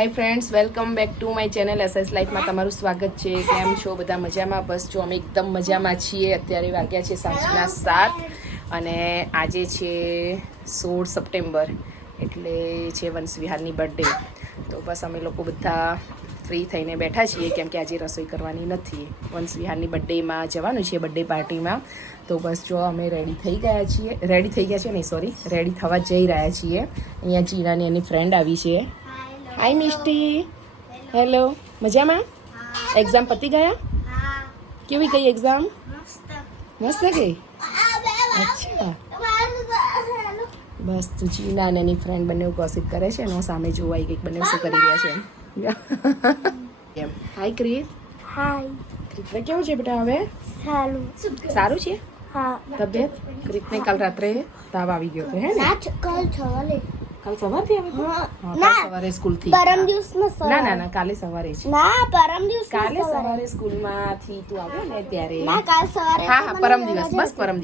Hi friends, welcome back to my channel SS લાઈફમાં તમારું સ્વાગત છે. કેમ છો બધા? મજામાં? બસ જો અમે એકદમ મજામાં છીએ. અત્યારે વાગ્યા છે સાંજના 7 અને આજે છે 16 સપ્ટેમ્બર, એટલે છે વંશવિહારની બર્થડે. તો બસ અમે લોકો બધા ફ્રી થઈને બેઠા છીએ કેમ કે આજે રસોઈ કરવાની નથી. વંશવિહારની બર્થડેમાં જવાનું છે, બર્થડે પાર્ટીમાં. તો બસ જો અમે રેડી થઈ ગયા છીએ રેડી થવા જઈ રહ્યા છીએ. અહીંયા જીનાની એની ફ્રેન્ડ આવી છે. હાય મિષ્ટી, હેલો. મજામાં? એક્ઝામ પતી ગયા? કેવી ગઈ એક્ઝામ? મસ્ત ગઈ. અચ્છા, બસ તો જીના અને એની ફ્રેન્ડ બંને ગોસિપ કરે છે. એનો સામે જોવાય કંઈક બંને શું કરી રહ્યા છે એમ. હાય ક્રિત. હાય. ક્રિતને કેવું છે બેટા હવે? સારું છે. હા. તબિયત? ક્રિતને કાલ રાત્રે તાવ આવી ગયો હતો હે ને? કાલ સવારથી આવે તો? હા, કાલ સવારે સ્કૂલથી. પરમ દિવસમાં સવારે. ના કાલે સવારે છે. ના, પરમ દિવસ કાલે સવારે સ્કૂલમાંથી તું આવ્યો ને ત્યારે. ના, કાલ સવારે. હા પરમ દિવસ, બસ પરમ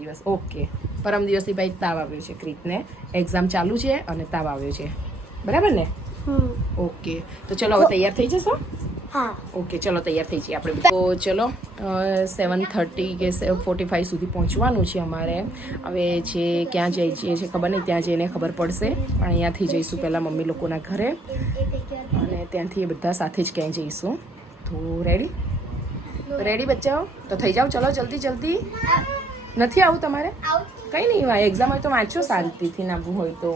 દિવસ. ઓકે, પરમ દિવસથી ભાઈ તાવ આવ્યો છે ક્રિતને. એક્ઝામ ચાલુ છે અને તાવ આવ્યો છે, બરાબર ને? ઓકે, તો ચલો હવે તૈયાર થઈ જશો? હા. ઓકે, ચલો તૈયાર થઈ જઈએ આપણે. તો ચલો 7:30 કે 7:45 સુધી પહોંચવાનું છે અમારે. હવે છે ક્યાં જઈએ છીએ ખબર નહીં, ત્યાં જઈને ખબર પડશે. પણ અહીંયાથી જઈશું પહેલાં મમ્મી લોકોના ઘરે અને ત્યાંથી એ બધા સાથે જ ક્યાંય જઈશું. તો રેડી બચ્ચાઓ? તો થઈ જાઓ, ચલો જલ્દી. નથી આવું તમારે? કંઈ નહીં, એક્ઝામ હોય તો વાંચો શાંતિથી. નાવું હોય તો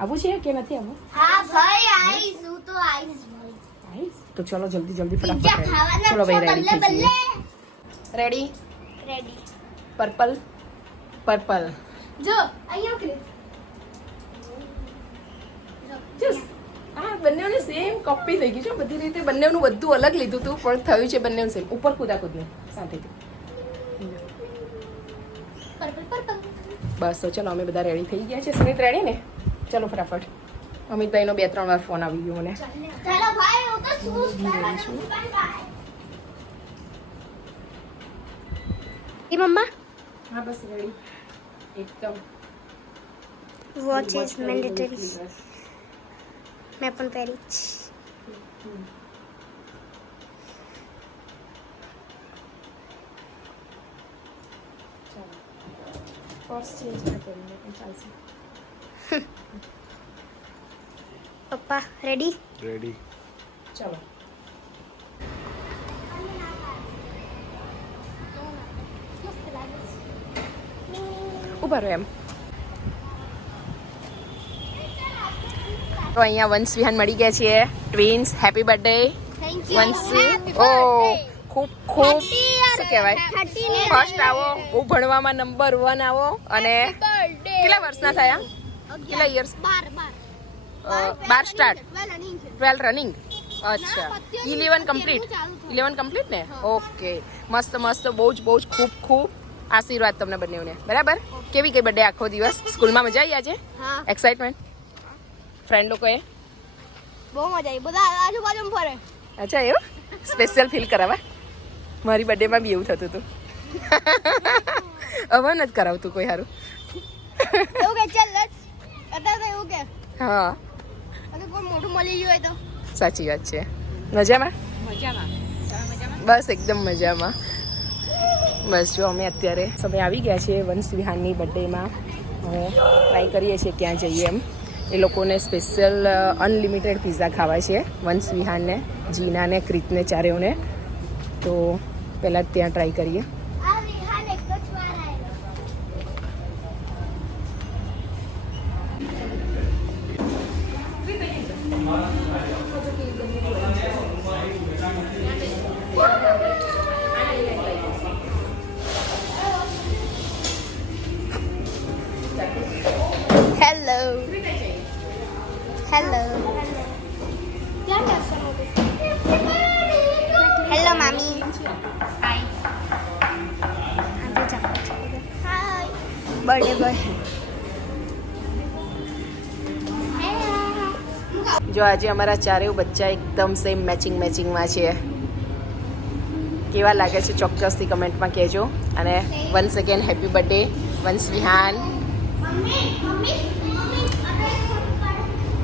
આવું છે કે નથી આવું? હા ભાઈ, આવીશ. હું તો આવીશ ભાઈ. તો ચલો જલ્દી ફટાફટ. ચલો ભાઈ રેડી થઈ જઈએ. રેડી? પર્પલ. જો અહીંયા હા, બંનેને સેમ કોપી થઈ ગઈ છે બધી રીતે. બંનેનું બધું અલગ લીધું હતું પણ થયું છે બંનેનું સેમ. ઉપર કૂદાકૂદનું શાંતિથી. પર્પલ. બસ તો ચલો અમે બધા રેડી થઈ ગયા છે. સુમિત રેડી ને? ચલો ફટાફટ. અમિતભાઈનો 2-3 વાર ફોન આવી ગયો મને. ચાલો ભાઈ, હું તો શૂઝ પહેરવાનું. બાય. મમ્મા, હા બસ રેડી એકદમ. Watch is mandatory. મેં પણ પહેરી છે. ફર્સ્ટ ચેન્જ ના કરીને પણ ચાલશે. પપ્પા રેડી? ચલો. ઉભા રહો એમ. તો અહીંયા વંશવિહાન મળી ગયા છીએ. Twins, happy birthday Vanshu. ઓ ખૂબ શું કહેવાય, ફર્સ્ટ આવો, બહુ ભણવામાં નંબર 1 આવો. અને કેટલા વર્ષના થયા? કેટલા યર્સ? 12 start, 12 running. અચ્છા, 11 કમ્પ્લીટ ને? ઓકે, મસ્ત. બહુ જ ખૂબ આશીર્વાદ તમને બંનેને, બરાબર? કેવી ગઈ બર્થડે? આખો દિવસ સ્કૂલમાં મજા આવી? આજે એક્સાઇટમેન્ટ? ફ્રેન્ડ લોકોએ બહુ મજા આવી. બધા આજુબાજુમાં ફરે. અચ્છા, એવું સ્પેશિયલ ફીલ કરાવા? મારી બર્થડેમાં બી એવું થતું હતું. હવે નથી કરાવતું કોઈ સારું. એવું કે ચાલ અત્યારે એવું કે હા, કોઈ મોટું મળી ગયું હોય તો. સાચી વાત છે. મજામાં? બસ એકદમ મજામાં. બસ જો અમે અત્યારે સમય આવી ગયા છે વંશવિહારની બર્થડેમાં. હવે ટ્રાય કરીએ છીએ ક્યાં જઈએ એમ. એ લોકોને સ્પેશિયલ અનલિમિટેડ પિઝા ખાવા છે, વંશવિહાનને, જીનાને, ક્રિતને, ચારેઓને. તો પહેલાં ત્યાં ટ્રાય કરીએ. હેલો મામી. હાય. Birthday boy. જો આજે અમારા ચારેય બચ્ચા એકદમ સેમ મેચિંગમાં છે. કેવા લાગે છે ચોક્કસથી કમેન્ટમાં કહેજો. અને વન્સ અગેન હેપી બર્થડે વંશવિહાન.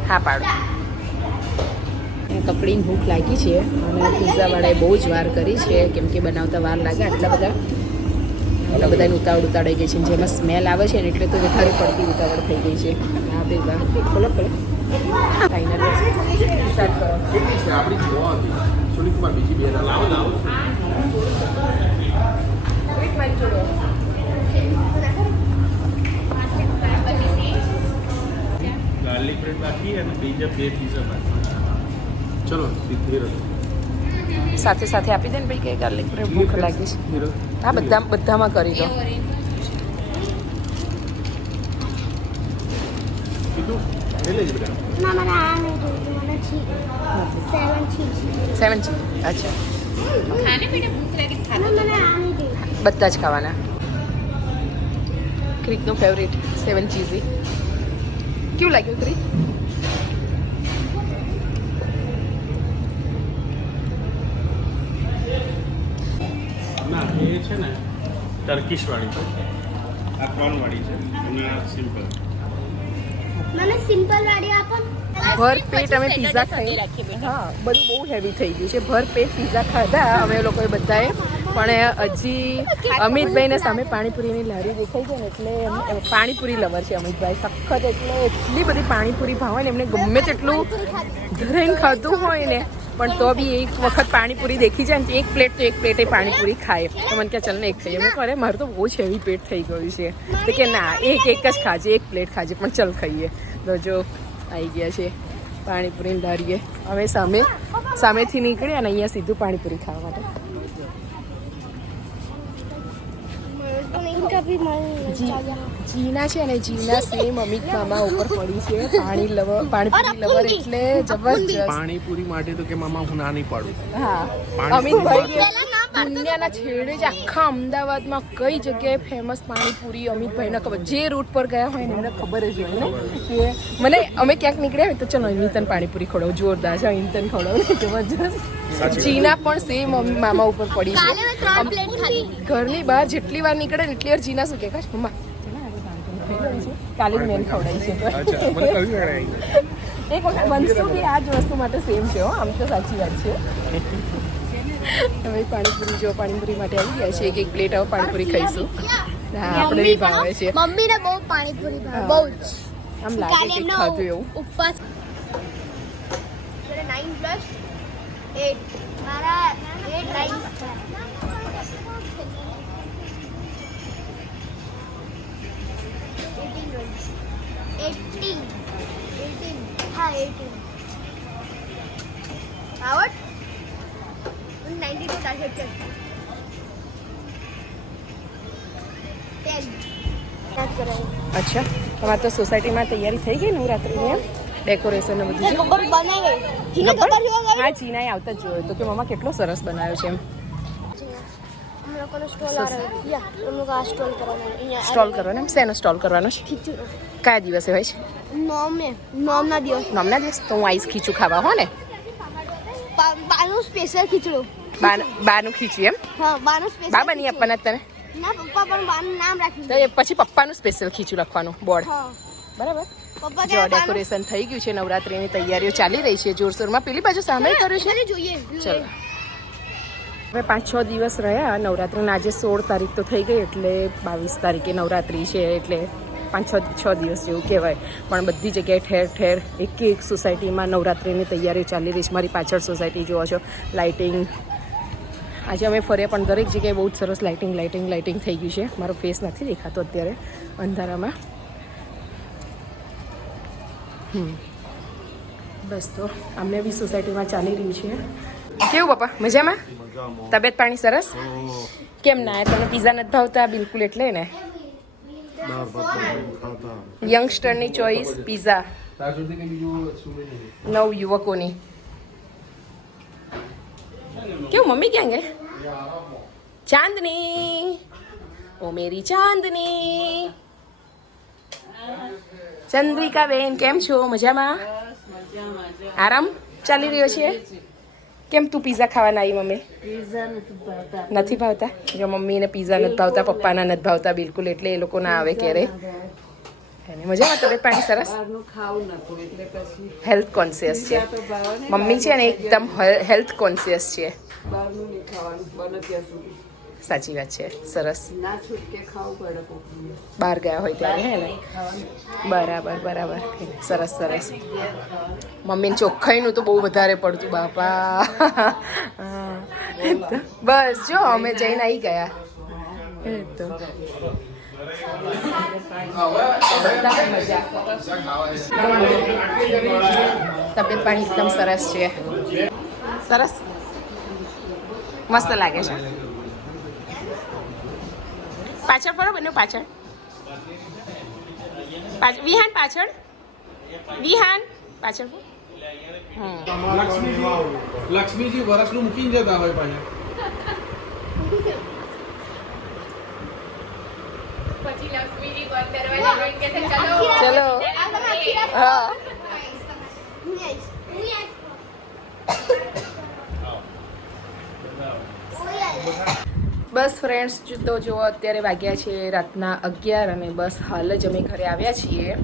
હા પાડો. કકડીની ભૂખ લાગી છે અને પિઝાવાળાએ બહુ જ વાર કરી છે, કેમ કે બનાવતા વાર લાગે આટલા બધાને ઉતાવળ ગઈ છે. જેમાં સ્મેલ આવે છે ને એટલે તો વધારે પડતી ઉતાવળ થઈ ગઈ છે. હા પિઝા ખોલો ફાઇનલ સ્ટાર્ટ કરો. ગાર્લિક બ્રેડ બાકી અને બીજા 2 પીઝા બાકી. ચલો ધીરે સાથે સાથે આપી દે ને ભાઈ કે ગાર્લિક બ્રેડ ભૂખ લાગી છે. હા બધામાં કરી દો. કીધું લઈ લેજે બેટા. ના મને આ નહીં જોઈતું, મને ચીઝ 7 છે. અચ્છા ના મને આ નહીં જોઈતું. બધા જ ખાવાના. ક્રિકનું ફેવરિટ 7 ચીઝી. કેવું લાગ્યું ક્રિક? ના એ છે ને ટર્કીશ વાળી છે, આ કોર્ન વાળી છે અને આ સિમ્પલ. મને સિમ્પલ વાળી આપો ને. ભર પેટ અમે પિઝા ખાઈ. હા બધું બહુ હેવી થઈ ગયું છે. ભર પેટ પિઝા ખાધા અમે લોકોએ બધાએ, પણ હજી અમિતભાઈને સામે પાણીપુરીની લારી દેખાઈ છે ને એટલે પાણીપુરી લવર છે અમિતભાઈ સખત. એટલે એટલી બધી પાણીપુરી ભાવે ને એમને ગમે તેટલું ધરાઈને ખાધું હોય ને પણ તો બી એક વખત પાણીપુરી દેખી જાય ને એક પ્લેટ એ પાણીપુરી ખાય. તો મને કે ચાલ ને એક ખાઈએ. મેં કહે મારું તો બહુ જ હેવી પેટ થઈ ગયું છે. તો કે ના એક જ ખાજે, એક પ્લેટ ખાજે, પણ ચાલ ખાઈએ. તો જો આવી ગયા છે પાણીપુરીની લારીએ. અમે સામેથી નીકળ્યા ને અહીંયા સીધું પાણીપુરી ખાવા માટે. જીના છે ને જીના સેમ અમિત મામા ઉપર પડી છે. પાણીપુરી લવર એટલે જબરજસ્ત. પાણીપુરી માટે તો કે મામા હું ના નહીં પાડું. હા અમિતભાઈ દુનિયાના છેડે જ આખા અમદાવાદમાં કઈ જગ્યાએ ફેમસ પાણીપુરી અમિતભાઈને ખબર. જે રૂટ પર ગયા હોય ને એમને ખબર જ હોય ને કે મને અમે ક્યાંક નીકળ્યા હોય તો ચલો નીતન પાણીપુરી ખવડાવું, જોરદાર છે નીતન ખવડાવું, જબરજસ્ત. જીના પણ સેમ મામા ઉપર પડી છે. ઘરની બહાર જેટલી વાર નીકળે ને એટલી વાર જીના શું કે કાશ મમ્મા કાલે મેન ખવડાવી છે. એક વખત બનશું બી આ જ વસ્તુ માટે સેમ છે. આમ તો સાચી વાત છે. હવે પાણીપુરી જો પાણીપુરી માટે આવી ગયા છે. એક પ્લેટ હવે પાણીપુરી ખાઈશું. હા આપણે બી ભાવે છે. મમ્મીને બહુ પાણીપુરી ભાવે, બહુ જ. આમ લાગે કે ખાધું એવું. ઉપવાસ 9 + 8 મારા 8 રાઈસ. 18 હા 18 આવડ 92 ટાર્ગેટ છે. 10 અચ્છા તમારે તો સોસાયટીમાં તૈયારી થઈ ગઈ નવરાત્રિની એમ ડેકોરેશન ને બધું? ખબર બનાવે જીને ખબર છે. હા જીનાએ આવતા જ જોયો તો કે મમ્મા કેટલો સરસ બનાવ્યો છે એમ. हम लोग को स्टॉल आ रहा है या हम लोग आ स्टॉल करवाना है. સ્ટોલ કરવાનો એમ? શેનો સ્ટોલ કરવાનો છે? खींचू કયા દિવસે હોય છે? નોમના દિવસ. નોમના દિવસ તો હું આઈસ ખીચું ખાવા હો ને. બાનું સ્પેશિયલ ખીચડું. બાનું ખીચું એમ? હા બાનું સ્પેશિયલ. બા બની આપવાના તને? ના પપ્પા પણ બાનું નામ રાખ્યું તો એ પછી પપ્પાનું સ્પેશિયલ ખીચું લખવાનું બોર્ડ. હા બરાબર. પપ્પા જો ડેકોરેશન થઈ ગયું છે. નવરાત્રિની તૈયારીઓ ચાલી રહી છે જોરશોરમાં. પેલી બાજુ સામે કર્યું છે. જોઈએ ચલો હવે 5-6 દિવસ રહ્યા નવરાત્રિના. આજે 16 તારીખ તો થઈ ગઈ એટલે 22 તારીખે નવરાત્રિ છે એટલે 5-6 દિવસ જેવું કહેવાય. પણ બધી જગ્યાએ ઠેર ઠેર એક સોસાયટીમાં નવરાત્રિની તૈયારીઓ ચાલી રહી છે. મારી પાછળ સોસાયટી જોવો છો લાઇટિંગ. આજે અમે ફર્યા પણ દરેક જગ્યાએ બહુ જ સરસ લાઇટિંગ થઈ ગયું છે. મારો ફેસ નથી દેખાતો અત્યારે અંધારામાં. બસ તો અમને બી સોસાયટીમાં ચાલી રહ્યું છે. કેવું પપ્પા મજામાં? તબિયત પાણી સરસ? કેમ ના તને પિઝા નથી ભાવતા બિલકુલ? એટલે ને યંગસ્ટરની ચોઈસ પિઝા, નવ યુવકોની. કેવું મમ્મી ક્યાં ગઈ? ચાંદની ઓ મેરી ચાંદની. ચંદ્રિકા બેન કેમ છો? મજામાં? આરામ ચાલી રહ્યો છે? કેમ તું પિઝા ખાવાના આવી મમ્મી? નથી ભાવતા? જો મમ્મીને પિઝા નથી ભાવતા, પપ્પાના નથી ભાવતા બિલકુલ, એટલે એ લોકો ના આવે ક્યારે. એને મજામાં તબિયત પાણી સરસ બહારનું ખાવું નતું એટલે પછી હેલ્થ કોન્શિયસ છે તો ભાવે ને મમ્મી છે ને એકદમ હેલ્થ કોન્શિયસ છે બહારનું નહીં ખાવાનું બને ત્યાં સુધી સાચી વાત છે સરસ ના છૂટકે ખાવું પડે કોકનું બહાર ગયા હોય ત્યારે હે ને ખાવાનું બરાબર બરાબર સરસ સરસ મમ્મીને ચોખ્ખાઈનું તો બહુ વધારે પડતું બાપા હા. બસ જો અમે જઈને આવી ગયા એ તો તબિયત પાણી એકદમ સરસ છે સરસ મસ્ત લાગે છે પાછળ ફરો બંને પાછળ વિહાન પાછળ વિહાન પાછળ લક્ષ્મીજી વરસનું મૂકીને જતા હોય પાછા ચલો હા બસ ફ્રેન્ડ્સ તો જો અત્યારે વાગ્યા છે રાતના 11 અને બસ હાલ જ અમે ઘરે આવ્યા છીએ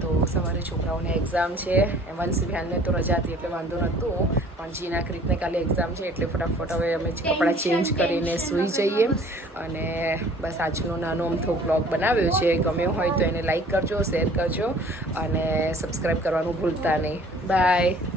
તો સવારે છોકરાઓને એક્ઝામ છે વંશ વિહાનને તો રજા હતી એટલે વાંધો નહોતું પણ જીના ક્રિતને કાલે એક્ઝામ છે એટલે ફટાફટ હવે અમે કપડાં ચેન્જ કરીને સૂઈ જઈએ અને બસ આજનો નાનો અમથો બ્લોગ બનાવ્યો છે ગમ્યો હોય તો એને લાઈક કરજો શેર કરજો અને સબસ્ક્રાઈબ કરવાનું ભૂલતા નહીં બાય